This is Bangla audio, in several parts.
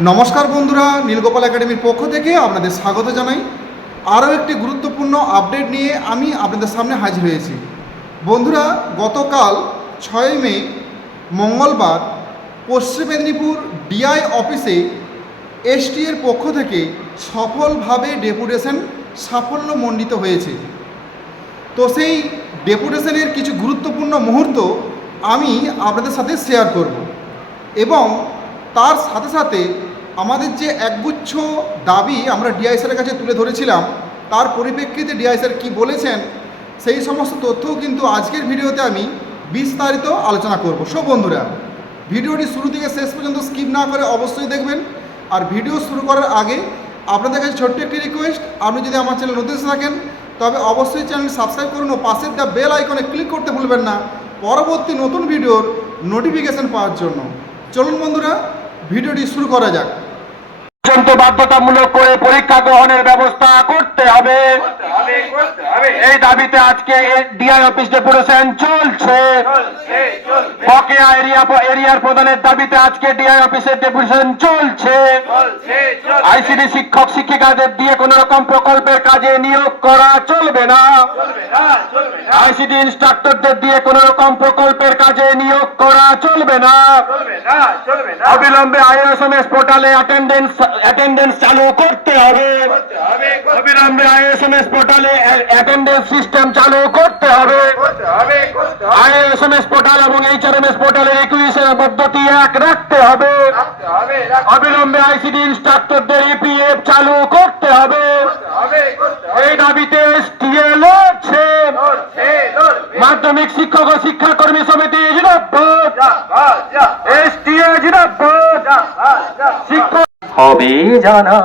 নমস্কার বন্ধুরা, নীলগোপাল একাডেমির পক্ষ থেকে আপনাদের স্বাগত জানাই। আরও একটি গুরুত্বপূর্ণ আপডেট নিয়ে আমি আপনাদের সামনে হাজির হয়েছি। বন্ধুরা, গতকাল ছয় মে, মঙ্গলবার, পশ্চিম মেদিনীপুর ডিআই অফিসে এসটি এর পক্ষ থেকে সফলভাবে ডেপুটেশন সাফল্যমণ্ডিত হয়েছে। তো সেই ডেপুটেশনের কিছু গুরুত্বপূর্ণ মুহূর্ত আমি আপনাদের সাথে শেয়ার করব এবং তার সাথে সাথে আমাদের যে একগুচ্ছ দাবি আমরা ডিআইসের কাছে তুলে ধরেছিলাম, তার পরিপ্রেক্ষিতে ডিআইসের কি বলেছেন, সেই সমস্ত তথ্যও কিন্তু আজকের ভিডিওতে আমি বিস্তারিত আলোচনা করব। সব বন্ধুরা, ভিডিওটি শুরু থেকে শেষ পর্যন্ত স্কিপ না করে অবশ্যই দেখবেন। আর ভিডিও শুরু করার আগে আপনাদের কাছে ছোট্ট একটি রিকোয়েস্ট আপনি যদি আমার চ্যানেল নতুন থাকেন, তবে অবশ্যই চ্যানেল সাবস্ক্রাইব করুন ও পাশের দ্য বেল আইকনে ক্লিক করতে ভুলবেন না। পরবর্তী নতুন ভিডিওর নোটিফিকেশন পাওয়ার জন্য। চলুন বন্ধুরা ভিডিওটি শুরু করা যাক। বাধ্যতামূলক করে পরীক্ষা গ্রহণের ব্যবস্থা করতে হবে। এই দাবিতে আজকে ডিআই অফিস ডেপুটেশন চলছে। বকেয়া এরিয়া এরিয়ার প্রদানের দাবিতে আজকে ডিআই অফিসের ডেপুটেশন চলছে। আইসিডি শিক্ষক শিক্ষিকাদের দিয়ে কোন রকম প্রকল্পের কাজে নিয়োগ করা চলবে না। আইসিডি ইনস্ট্রাক্টরদের দিয়ে কোন রকম প্রকল্পের কাজে নিয়োগ করা চলবে না। অবিলম্বে আইএসএমএস পোর্টালে অ্যাটেন্ডেন্স অ্যাটেন্ডেন্স চালু করতে হবে। অবিলম্বে আইএসএমএস পোর্টালে অ্যাটেন্ডেন্স সিস্টেম চালু করতে হবে। আইএসএমএস পোর্টাল এবং এইচআরএমএস পোর্টালে পদ্ধতি এক রাখতে হবে। অবিলম্বে আইসিডি ইনস্ট্রাক্টরদের ইপিএফ চালু করতে হবে। এই দাবিতে মাধ্যমিক শিক্ষক ও শিক্ষাকর্মী সমিতি শিক্ষক হবে জানা।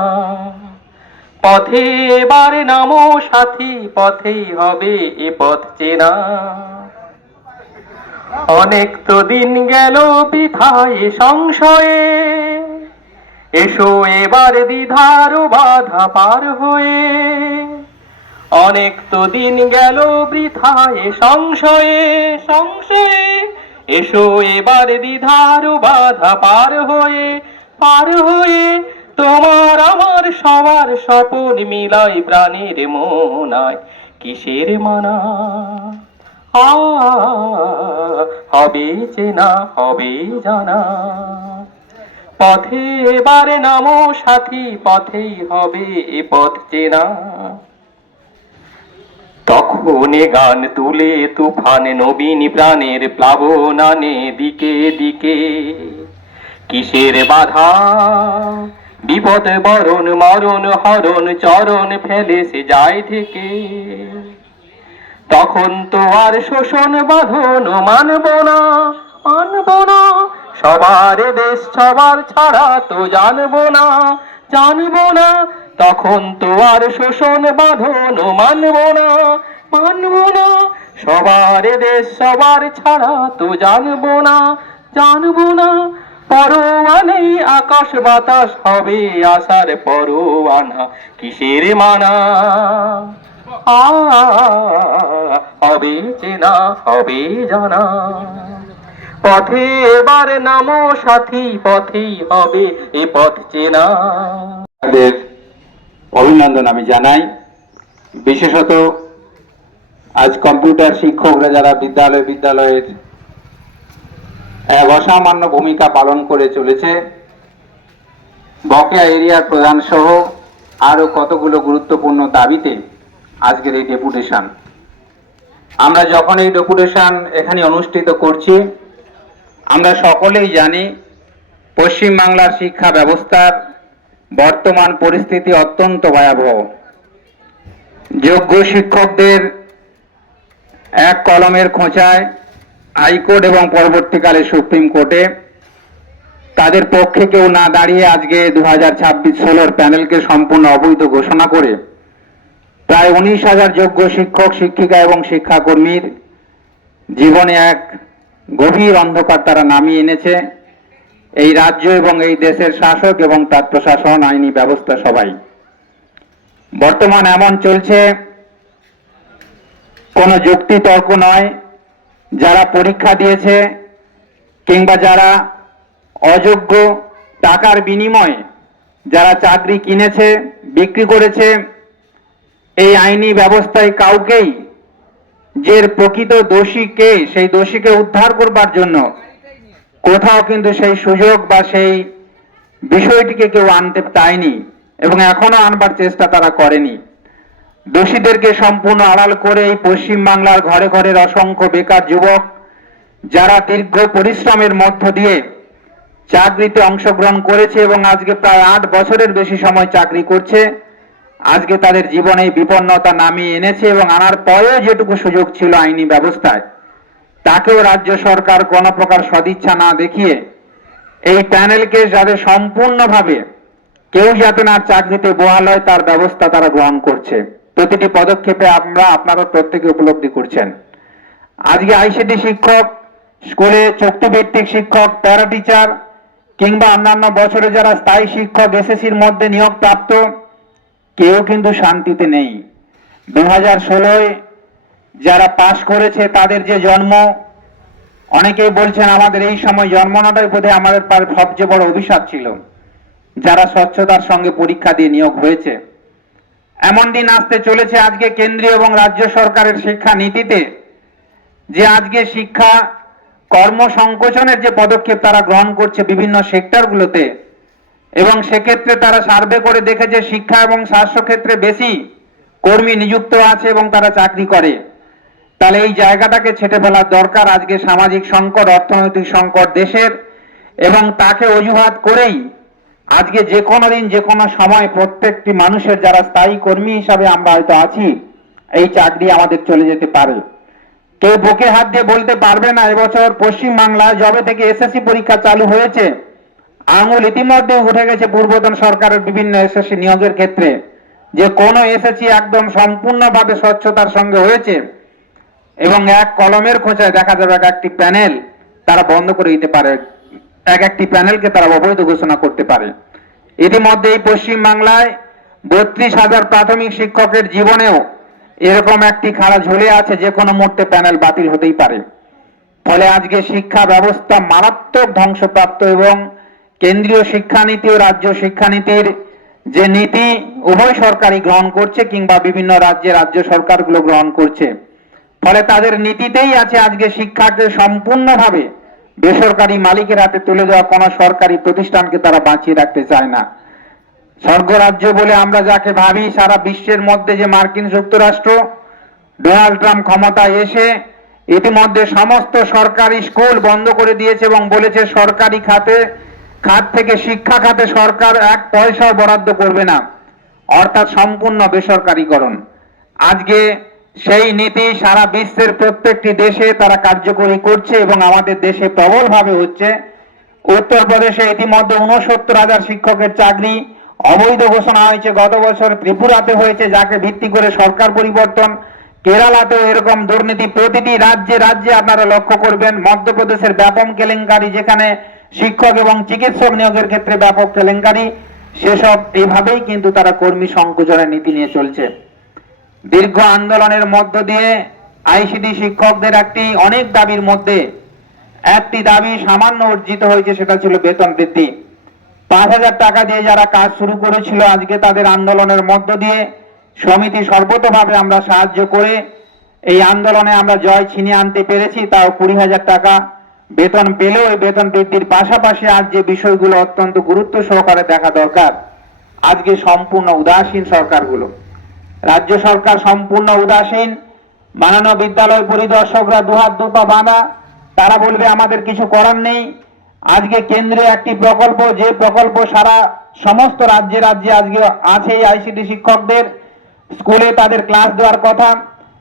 এবার নামো সাথী পথেই হবে এ পথ চেনা। অনেক তো দিন গেল বিধায় সংশয়ে। এসো এবার দ্বিধার বাধা পার হয়ে। অনেক তো দিন গেল বৃথায় সংশয়ে সংশয়ে। এসো এবার দ্বিধার বাধা পার হয়ে পার হয়ে তোমার আমার সবার স্বপন মিলাই প্রাণীর মনায়। কিসের মানা? হবে চেনা, হবে জানা। পথে এবারে নামো সাথী, পথেই হবে এ পথ চেনা। তখন গান তুলে তুফান নবীন প্রাণের প্লাবন আনে দিকে দিকে। কিসের বাধা? বিপদ বরণ, মরণ, হরণ, চরণ ফেলে সে যায় থেকে তখন তো আর শোষণ, বাঁধন, মানব না মানব না। সবার দেশ, সবার ছাড়া তো জানব না জানব না। তখন তো আর শোষণ, বাঁধন, মানব না মানব না। সবার দেশ, সবার ছাড়া তো জানব না জানব না। পরোয়ানেই আকাশ বাতাস হবে আসার পরোয়ানা কিসের মানা? হবে চেনা হবে জানা। পথে এবার নামো সাথী, পথেই হবে এ পথ চেনা। অভিনন্দন আমি জানাই। বিশেষত আজ কম্পিউটার শিক্ষকরা যারা বিদ্যালয় বিদ্যালয়ের অসামান্য ভূমিকা পালন করে চলেছে। বকেয়া এরিয়ার প্রধান সহ আরও কতগুলো গুরুত্বপূর্ণ দাবিতে আজকের এই ডেপুটেশন। আমরা যখন এই ডেপুটেশন এখানে অনুষ্ঠিত করছি, আমরা সকলেই জানি পশ্চিমবাংলার শিক্ষা ব্যবস্থার বর্তমান পরিস্থিতি অত্যন্ত ভয়াবহ। যোগ্য শিক্ষকদের এক কলমের খোঁচায় হাইকোর্ট এবং পরবর্তীকালে সুপ্রিম কোর্টে। তাদের পক্ষে কেউ না দাঁড়িয়ে আজকে দু হাজার ছাব্বিশ ষোলোর প্যানেলকে সম্পূর্ণ অবৈধ ঘোষণা করে প্রায় উনিশ হাজার যোগ্য শিক্ষক, শিক্ষিকা এবং শিক্ষাকর্মীর জীবনে এক গভীর অন্ধকার তারা নামিয়ে এনেছে এই রাজ্য এবং এই দেশের শাসক এবং তার প্রশাসন, আইনি ব্যবস্থা সবাই। বর্তমান এমন চলছে, কোনো যুক্তি তর্ক নয়। যারা পরীক্ষা দিয়েছে কিংবা যারা অযোগ্য টাকার বিনিময়ে যারা চাকরি কিনেছে, বিক্রি করেছে, এই আইনি ব্যবস্থায় কাউকেই যে প্রকৃত দোষী কে, সেই দোষীকে উদ্ধার করবার জন্য কোথাও কিন্তু সেই সুযোগ বা সেই বিষয়টিকে কেউ আনতে চায়নি এবং এখনও আনবার চেষ্টা তারা করেনি। দোষীদেরকে সম্পূর্ণ আড়াল করে এই পশ্চিমবাংলার ঘরে ঘরের অসংখ্য বেকার যুবক, যারা দীর্ঘ পরিশ্রমের মধ্য দিয়ে চাকরিতে অংশগ্রহণ করেছে এবং আজকে প্রায় আট বছরের বেশি সময় চাকরি করছে, আজকে তাদের জীবনে বিপন্নতা নামিয়ে এনেছে এবং আনার পরেও যেটুকু সুযোগ ছিল আইনি ব্যবস্থায়, তাকেও রাজ্য সরকার কোনো প্রকার সদিচ্ছা না দেখিয়ে এই প্যানেলকে যাতে সম্পূর্ণভাবে কেউ যাতে না চাকরিতে বহাল হয়, তার ব্যবস্থা তারা গ্রহণ করছে। প্রতিটি পদক্ষেপে আমরা আপনারা প্রত্যেকে উপলব্ধি করছেন। আজকে আইসিটি শিক্ষক, স্কুলে চুক্তিভিত্তিক শিক্ষক প্যারা টিচার কিংবা অন্যান্য বছরে যারা স্থায়ী শিক্ষক এসএসসির মধ্যে নিয়োগ প্রাপ্ত কেউ কিন্তু শান্তিতে নেই। দু হাজার ষোলোয় যারা পাশ করেছে তাদের যে জন্ম, অনেকেই বলছেন আমাদের এই সময় জন্মানোটাই বোধহয় আমাদের সবচেয়ে বড় অভিশাপ ছিল। যারা স্বচ্ছতার সঙ্গে পরীক্ষা দিয়ে নিয়োগ হয়েছে। এমন দিন আসতে চলেছে আজকে কেন্দ্রীয় এবং রাজ্য সরকারের শিক্ষা নীতিতে, যে আজকে শিক্ষা কর্মসংকোচনের যে পদক্ষেপ তারা গ্রহণ করছে বিভিন্ন সেক্টরগুলোতে, এবং সেক্ষেত্রে তারা সার্ভে করে দেখেছে শিক্ষা এবং স্বাস্থ্য ক্ষেত্রে বেশি কর্মী নিযুক্ত আছে এবং তারা চাকরি করে। তাহলে এই জায়গাটাকে ছেটে ফেলার দরকার আজকে সামাজিক সংকট, অর্থনৈতিক সংকট দেশের, এবং তাকে অজুহাত করেই আজকে যে কোনো দিন, যে কোনো সময় প্রত্যেকটি মানুষের যারা স্থায়ী কর্মী হিসাবে আমরা হয়তো আছি, এই চাকরি আমাদের চলে যেতে পারে। কেউ বুকে হাত দিয়ে বলতে পারবে না, এবছর পশ্চিম বাংলায় জবে থেকে এসএসসি পরীক্ষা চালু হয়েছে, আঙুল ইতিমধ্যে উঠে গেছে পূর্বতন সরকারের বিভিন্ন এসএসসি নিয়োগের ক্ষেত্রে, যে কোন এসএসসি একদম সম্পূর্ণভাবে স্বচ্ছতার সঙ্গে হয়েছে, এবং এক কলমের খোঁচায় দেখা যাবে একটি প্যানেল তারা বন্ধ করে দিতে পারে। এক একটি প্যানেলকে তারা অবৈধ ঘোষণা করতে পারে। ইতিমধ্যে এই পশ্চিম বাংলায় বত্রিশ হাজার প্রাথমিক শিক্ষকের জীবনেও এরকম একটি খাড়া ঝুলে আছে যে কোনো মুহূর্তে প্যানেল বাতিল হতেই পারে। ফলে আজকে শিক্ষা ব্যবস্থা মারাত্মক ধ্বংসপ্রাপ্ত এবং কেন্দ্রীয় শিক্ষানীতি ও রাজ্য শিক্ষানীতির যে নীতি, উভয় সরকারই গ্রহণ করছে কিংবা বিভিন্ন রাজ্যে রাজ্য সরকারগুলো গ্রহণ করছে। ফলে তাদের নীতিতেই আছে আজকে শিক্ষাকে সম্পূর্ণভাবে বেসরকারি মালিকের হাতে তুলে দেওয়া কোনো সরকারি প্রতিষ্ঠানকে তারা বাঁচিয়ে রাখতে চায় না। স্বর্গরাজ্য বলে আমরা যাকে ভাবি, সারা বিশ্বের মধ্যে যে মার্কিন যুক্তরাষ্ট্র, ডোনাল্ড ট্রাম্প ক্ষমতায় এসে ইতিমধ্যে সমস্ত সরকারি স্কুল বন্ধ করে দিয়েছে এবং বলেছে সরকারি খাতে, খাত থেকে শিক্ষা খাতে সরকার এক পয়সাও বরাদ্দ করবে না। অর্থাৎ সম্পূর্ণ বেসরকারীকরণ। আজকে সেই নীতি সারা বিশ্বের প্রত্যেকটি দেশে তারা কার্যকরী করছে এবং আমাদের দেশে প্রবলভাবে হচ্ছে। উত্তরপ্রদেশে ইতিমধ্যে উনসত্তর হাজার শিক্ষকের চাকরি অবৈধ ঘোষণা হয়েছে। গত বছর ত্রিপুরাতে হয়েছে, যাকে ভিত্তি করে সরকার পরিবর্তন। কেরালাতেও এরকম দুর্নীতি প্রতিটি রাজ্যে রাজ্যে আপনারা লক্ষ্য করবেন। মধ্যপ্রদেশের ব্যাপক কেলেঙ্কারি, যেখানে শিক্ষক এবং চিকিৎসক নিয়োগের ক্ষেত্রে ব্যাপক কেলেঙ্কারি। সেসব এইভাবেই কিন্তু তারা কর্মী সংকোচনের নীতি নিয়ে চলছে। দীর্ঘ আন্দোলনের মধ্য দিয়ে আইসিডি শিক্ষকদের একটি, অনেক দাবির মধ্যে একটি দাবি সামান্য অর্জিত হয়েছে, সেটা ছিল বেতন বৃদ্ধি। পাঁচ হাজার টাকা দিয়ে যারা কাজ শুরু করেছিল আজকে তাদের আন্দোলনের মধ্য দিয়ে সমিতি সর্বতভাবে আমরা সাহায্য করে এই আন্দোলনে আমরা জয় ছিনিয়ে আনতে পেরেছি, তাও কুড়ি হাজার টাকা বেতন পেলেও এই বেতন বৃদ্ধির পাশাপাশি আজ যে বিষয়গুলো অত্যন্ত গুরুত্ব সহকারে দেখা দরকার, আজকে সম্পূর্ণ উদাসীন সরকারগুলো। রাজ্য সরকার সম্পূর্ণ উদাসীন, মাননীয় বিদ্যালয় পরিদর্শকরা দুহাত দুপা বাঁধা, তারা বলবে, আমাদের কিছু করার নেই। আজকে কেন্দ্রে একটি প্রকল্প, যে প্রকল্প সারা সমস্ত রাজ্যে রাজ্যে আজকে আছে আইসিটি শিক্ষকদের। স্কুলে তাদের ক্লাস দেওয়ার কথা,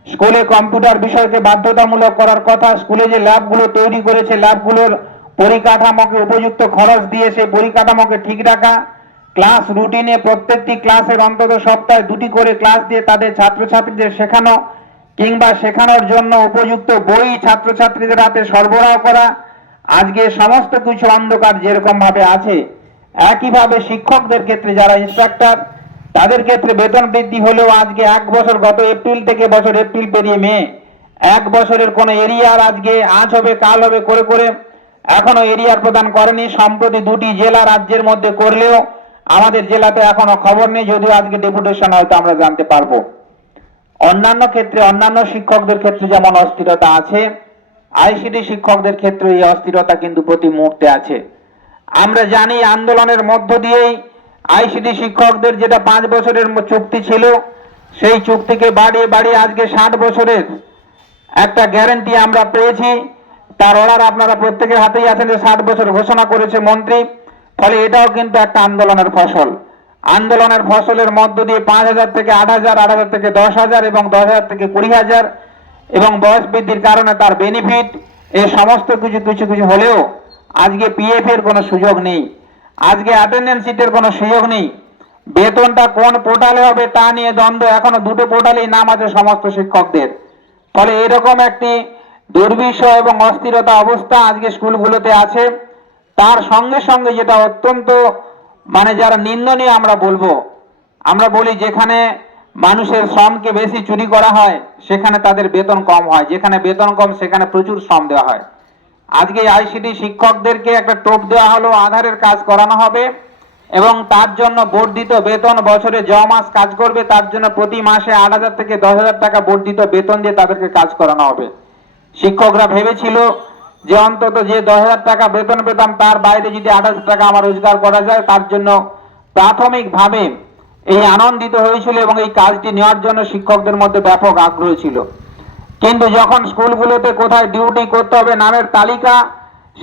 স্কুলে কম্পিউটার বিষয়কে বাধ্যতামূলক করার কথা, স্কুলে যে ল্যাবগুলো তৈরি করেছে, ল্যাবগুলোর পরিকাঠামোকে উপযুক্ত খরচ দিয়ে সেই পরিকাঠামোকে ঠিক রাখা। ক্লাস রুটিনে প্রত্যেকটি ক্লাসের অন্তত সপ্তাহে দুটি করে ক্লাস দিয়ে তাদের ছাত্রছাত্রীদের শেখানো কিংবা শেখানোর জন্য উপযুক্ত বই ছাত্রছাত্রীদের হাতে সরবরাহ করা। আজকে সমস্ত কিছু অন্ধকার যেরকম ভাবে আছে, একইভাবে শিক্ষকদের ক্ষেত্রে যারা ইন্সট্রাক্টর তাদের ক্ষেত্রে বেতন বৃদ্ধি হলেও আজকে এক বছর গত এপ্রিল থেকে বছর এপ্রিল পেরিয়ে মে, এক বছরের কোন এরিয়ার আজকে আজ হবে, কাল হবে, করে করে এখনও এরিয়ার প্রদান করেনি। সম্প্রতি দুটি জেলা রাজ্যের মধ্যে করলেও আমাদের জেলাতে এখনও খবর নেই, যদিও আজকে ডেপুটেশন হয়তো আমরা জানতে পারব। অন্যান্য ক্ষেত্রে, অন্যান্য শিক্ষকদের ক্ষেত্রে যেমন অস্থিরতা আছে আইসিডি শিক্ষকদের ক্ষেত্রে এই অস্থিরতা কিন্তু প্রতি মুহূর্তে আছে। আমরা জানি আন্দোলনের মধ্য দিয়েই আইসিডি শিক্ষকদের যেটা পাঁচ বছরের চুক্তি ছিল, সেই চুক্তিকে বাড়িয়ে বাড়িয়ে আজকে ষাট বছরের একটা গ্যারেন্টি আমরা পেয়েছি। তার অর্ডার আপনারা প্রত্যেকের হাতেই আছেন যে ষাট বছর ঘোষণা করেছে মন্ত্রী। ফলে এটাও কিন্তু একটা আন্দোলনের ফসল। আন্দোলনের ফসলের মধ্য দিয়ে পাঁচ হাজার থেকে আট হাজার আট হাজার থেকে দশ হাজার এবং দশ হাজার থেকে কুড়ি হাজার এবং বয়স বৃদ্ধির কারণে তার বেনিফিট এই সমস্ত কিছু কিছু কিছু হলেও আজকে পিএফ এর কোনো সুযোগ নেই। আজকে অ্যাটেন্ডেন্স সিটের কোনো সুযোগ নেই। বেতনটা কোন পোর্টালে হবে তা নিয়ে দ্বন্দ্ব এখনও দুটো পোর্টালেই নাম আছে সমস্ত শিক্ষকদের। ফলে এরকম একটি দুর্বিষয় এবং অস্থিরতা অবস্থা আজকে স্কুলগুলোতে আছে। তার সঙ্গে সঙ্গে যেটা অত্যন্ত মানে যারা নিন্দনীয় আমরা বলব, আমরা বলি যেখানে মানুষের শ্রমকে বেশি চুরি করা হয়, সেখানে তাদের বেতন কম হয়। যেখানে বেতন কম, সেখানে প্রচুর শ্রম দেওয়া হয়। আজকে আইসিটি শিক্ষকদেরকে একটা টোপ দেওয়া হলো, আধারের কাজ করানো হবে, এবং তার জন্য বর্ধিত বেতন বছরে জ মাস কাজ করবে, তার জন্য প্রতি মাসে আট হাজার থেকে দশ হাজার টাকা বর্ধিত বেতন দিয়ে তাদেরকে কাজ করানো হবে। শিক্ষকরা ভেবেছিল যে অন্তত যে দশ হাজার টাকা বেতন পেতাম, তার বাইরে যদি হাজার টাকা আমার রোজগার করা যায়, তার জন্য প্রাথমিকভাবে এই আনন্দিত হয়েছিল এবং এই কাজটি নেওয়ার জন্য শিক্ষকদের মধ্যে ব্যাপক আগ্রহ ছিল। কিন্তু যখন স্কুলগুলোতে কোথায় ডিউটি করতে হবে নামের তালিকা,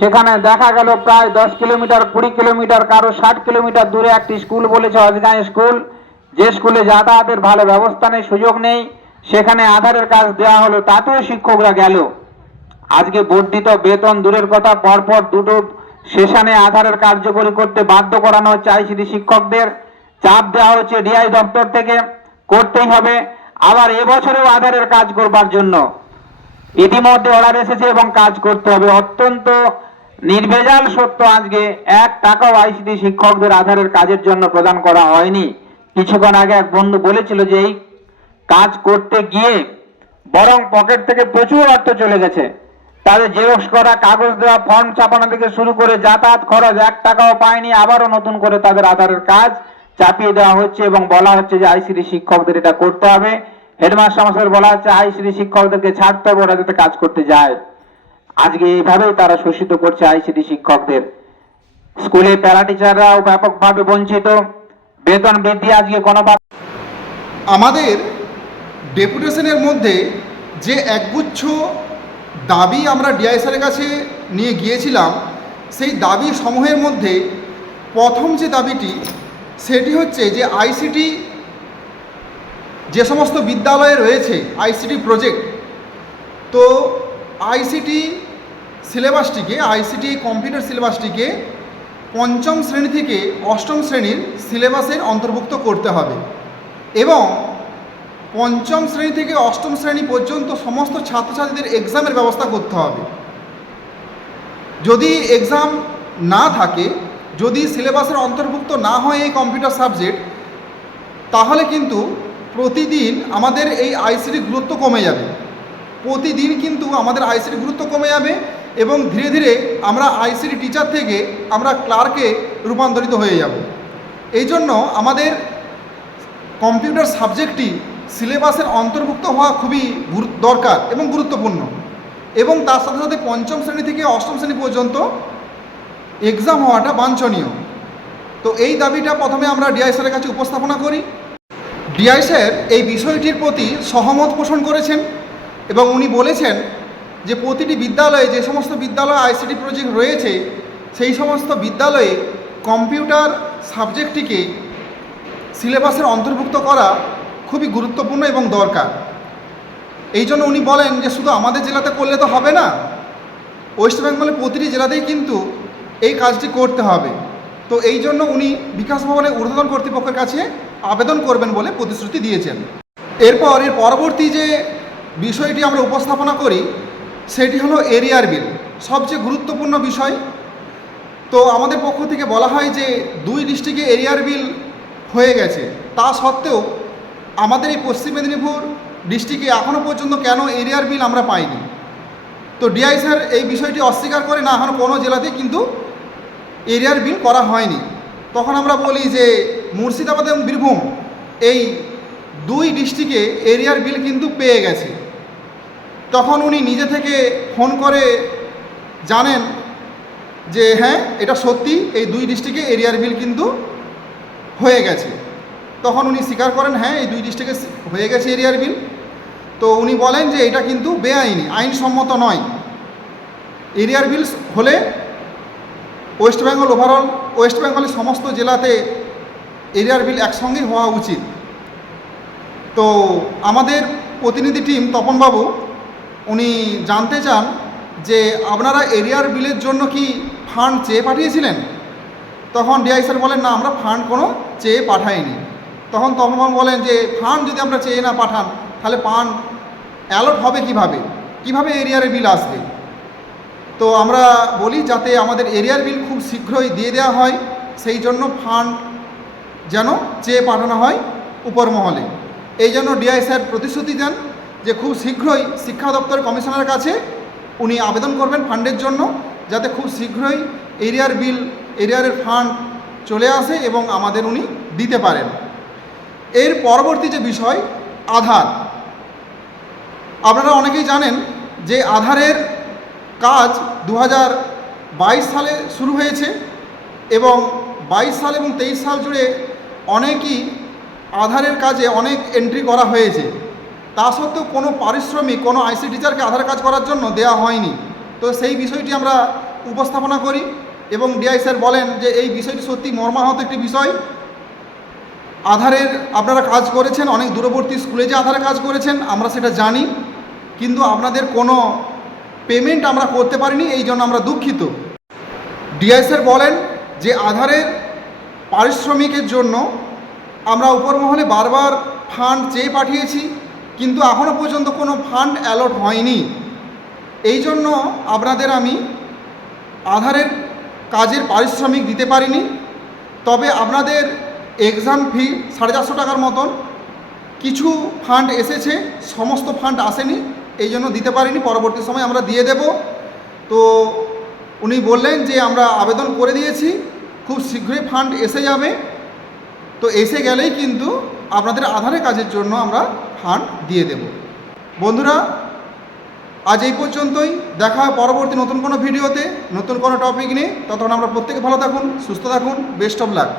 সেখানে দেখা গেল প্রায় দশ কিলোমিটার, কুড়ি কিলোমিটার, কারও ষাট কিলোমিটার দূরে একটি স্কুল বলেছে অজগাঁ স্কুল। যে স্কুলে যাতায়াতের ভালো ব্যবস্থা নেই, সুযোগ নেই, সেখানে আধারের কাজ দেওয়া হলো, তাতেও শিক্ষকরা গেল। আজকে বর্ধিত বেতন দূরের কথা, পরপর দুটো সেশনে আধারের কার্যকরী করতে বাধ্য করানো হচ্ছে আইসিডি শিক্ষকদের। চাপ দেওয়া হচ্ছে ডিআই দপ্তর থেকে, করতেই হবে। আবার এবছরেও আধারের কাজ করবার জন্য। ইতিমধ্যে অর্ডার এসেছে এবং কাজ করতে হবে। অত্যন্ত নির্ভেজাল সত্য আজকে, এক টাকাও আইসিডি শিক্ষকদের আধারের কাজের জন্য প্রদান করা হয়নি। কিছুক্ষণ আগে এক বন্ধু বলেছিল যে, এই কাজ করতে গিয়ে বরং পকেট থেকে প্রচুর অর্থ চলে গেছে। তাদের জেরক্স করা, কাগজ দেওয়া ফর্ম ছাপানো থেকে শুরু করে যাতায়াত খরচ এক টাকাও পায়নি, আবারও নতুন করে তাদের আধারের কাজ চাপিয়ে দেওয়া হচ্ছে এবং বলা হচ্ছে যে আইসিডি শিক্ষকদের এটা করতে হবে। হেডমাস্টার বলা হচ্ছে আইসিডি শিক্ষকদেরকে ছাড়তে হবে, ওরা যাতে কাজ করতে যায়। আজকে এইভাবেই তারা শোষিত করছে আইসিডি শিক্ষকদের। স্কুলে প্যারা টিচাররাও ব্যাপকভাবে বঞ্চিত। বেতন বৃদ্ধি আজকে কোনো আমাদের ডেপুটেশনের মধ্যে যে একগুচ্ছ দাবি আমরা ডিআইসারের কাছে নিয়ে গিয়েছিলাম, সেই দাবি সমূহের মধ্যে প্রথম যে দাবিটি, সেটি হচ্ছে যে আইসিটি যে সমস্ত বিদ্যালয়ে রয়েছে আইসিটি প্রজেক্ট তো আইসিটি সিলেবাসটিকে আইসিটি কম্পিউটার সিলেবাসটিকে পঞ্চম শ্রেণি থেকে অষ্টম শ্রেণির সিলেবাসের অন্তর্ভুক্ত করতে হবে। এবং পঞ্চম শ্রেণি থেকে অষ্টম শ্রেণি পর্যন্ত সমস্ত ছাত্রছাত্রীদের এক্সামের ব্যবস্থা করতে হবে। যদি এক্সাম না থাকে, যদি সিলেবাসের অন্তর্ভুক্ত না হয় এই কম্পিউটার সাবজেক্ট তাহলে কিন্তু প্রতিদিন আমাদের এই আইসিটির গুরুত্ব কমে যাবে। প্রতিদিন কিন্তু আমাদের আইসিটির গুরুত্ব কমে যাবে এবং ধীরে ধীরে আমরা আইসিটি টিচার থেকে আমরা ক্লার্কে রূপান্তরিত হয়ে যাব। এই জন্য আমাদের কম্পিউটার সাবজেক্টটি সিলেবাসের অন্তর্ভুক্ত হওয়া খুবই দরকার এবং গুরুত্বপূর্ণ। এবং তার সাথে সাথে পঞ্চম শ্রেণি থেকে অষ্টম শ্রেণি পর্যন্ত এক্সাম হওয়াটা বাঞ্ছনীয়। তো এই দাবিটা প্রথমে আমরা ডিআই স্যারের কাছে উপস্থাপনা করি। ডিআই স্যার এই বিষয়টির প্রতি সহমত পোষণ করেছেন এবং উনি বলেছেন যে প্রতিটি বিদ্যালয়ে যে সমস্ত বিদ্যালয়ে আইসিটি প্রজেক্ট রয়েছে, সেই সমস্ত বিদ্যালয়ে কম্পিউটার সাবজেক্টটিকে সিলেবাসের অন্তর্ভুক্ত করা খুবই গুরুত্বপূর্ণ এবং দরকার। এই জন্য উনি বলেন যে, শুধু আমাদের জেলাতে করলে তো হবে না। ওয়েস্ট বেঙ্গলের প্রতিটি জেলাতেই কিন্তু এই কাজটি করতে হবে। তো এই জন্য উনি বিকাশ ভবনের ঊর্ধ্বতন কর্তৃপক্ষের কাছে আবেদন করবেন বলে প্রতিশ্রুতি দিয়েছেন। এরপর এর পরবর্তী যে বিষয়টি আমরা উপস্থাপনা করি, সেটি হলো এরিয়ার বিল। সবচেয়ে গুরুত্বপূর্ণ বিষয়, তো আমাদের পক্ষ থেকে বলা হয় যে, দুই ডিস্ট্রিক্টে এরিয়ার বিল হয়ে গেছে। তা সত্ত্বেও আমাদের এই পশ্চিম মেদিনীপুর ডিস্ট্রিক্টে এখনও পর্যন্ত কেন এরিয়ার বিল আমরা পাইনি? তো ডিআই স্যার এই বিষয়টি অস্বীকার করে না এখন কোনো জেলাতে কিন্তু এরিয়ার বিল করা হয়নি। তখন আমরা বলি যে মুর্শিদাবাদ এবং বীরভূম এই দুই ডিস্ট্রিক্টে এরিয়ার বিল কিন্তু পেয়ে গেছে। তখন উনি নিজে থেকে ফোন করে জানেন যে হ্যাঁ এটা সত্যি এই দুই ডিস্ট্রিক্টে এরিয়ার বিল কিন্তু হয়ে গেছে। তখন উনি স্বীকার করেন হ্যাঁ এই দুই ডিস্ট্রিক্টে হয়ে গেছে এরিয়ার বিল। তো উনি বলেন যে এটা কিন্তু বেআইনি, আইনসম্মত নয়। এরিয়ার বিল হলে ওয়েস্ট বেঙ্গল ওভারঅল ওয়েস্ট বেঙ্গলের সমস্ত জেলাতে এরিয়ার বিল একসঙ্গেই হওয়া উচিত। তো আমাদের প্রতিনিধি টিম তপনবাবু, উনি জানতে চান যে আপনারা এরিয়ার বিলের জন্য কি ফান্ড চেয়ে পাঠিয়েছিলেন? তখন ডিআই স্যার বলেন, না, আমরা ফান্ড কোনো চেয়ে পাঠাইনি। তখন তপনবাবু বলেন যে ফান্ড যদি আমরা চেয়ে না পাঠান, তাহলে ফান্ড অ্যালট হবে কীভাবে? কীভাবে এরিয়ার বিল আসবে? তো আমরা বলি যাতে আমাদের এরিয়ার বিল খুব শীঘ্রই দিয়ে দেওয়া হয়, সেই জন্য ফান্ড যেন চেয়ে পাঠানো হয় উপর মহলে। এই জন্য ডিআই স্যার প্রতিশ্রুতি দেন যে, খুব শীঘ্রই শিক্ষা দপ্তর কমিশনারের কাছে উনি আবেদন করবেন ফান্ডের জন্য, যাতে খুব শীঘ্রই এরিয়ার বিল, এরিয়ারের ফান্ড চলে আসে এবং আমাদের উনি দিতে পারেন। এর পরবর্তী যে বিষয়, আধার। আপনারা অনেকেই জানেন যে আধারের কাজ দু হাজার বাইশ সালে শুরু হয়েছে এবং বাইশ সাল এবং তেইশ সাল জুড়ে অনেকই আধারের কাজে অনেক এন্ট্রি করা হয়েছে। তা সত্ত্বেও কোনো পারিশ্রমিক, কোনো আইসি টিচারকে আধার কাজ করার জন্য দেওয়া হয়নি। তো সেই বিষয়টি আমরা উপস্থাপনা করি এবং ডিআই স্যার বলেন যে এই বিষয়টি সত্যি মর্মাহত একটি বিষয়। আধারের আপনারা কাজ করেছেন, অনেক দূরবর্তী স্কুলে যে আধারে কাজ করেছেন, আমরা সেটা জানি। কিন্তু আপনাদের কোনো পেমেন্ট আমরা করতে পারিনি, এই জন্য আমরা দুঃখিত। ডিআই স্যার বলেন যে আধারের পারিশ্রমিকের জন্য আমরা উপর মহলে বারবার ফান্ড চেয়ে পাঠিয়েছি, কিন্তু এখনও পর্যন্ত কোনো ফান্ড অ্যালট হয়নি। এই জন্য আপনাদের আমি আধারের কাজের পারিশ্রমিক দিতে পারিনি। তবে আপনাদের এক্সাম ফি সাড়ে চারশো টাকার মতন। কিছু ফান্ড এসেছে, সমস্ত ফান্ড আসেনি, এই জন্য দিতে পারিনি, পরবর্তী সময় আমরা দিয়ে দেব। তো উনি বললেন যে আমরা আবেদন করে দিয়েছি, খুব শীঘ্রই ফান্ড এসে যাবে। তো এসে গেলেই কিন্তু আপনাদের আধারে কাজের জন্য আমরা ফান্ড দিয়ে দেব। বন্ধুরা, আজ এই পর্যন্তই। দেখা হয় পরবর্তী নতুন কোনো ভিডিওতে। নতুন কোনো টপিক নিয়ে। ততক্ষণ আমরা প্রত্যেকে ভালো থাকুন, সুস্থ থাকুন বেস্ট অফ লাক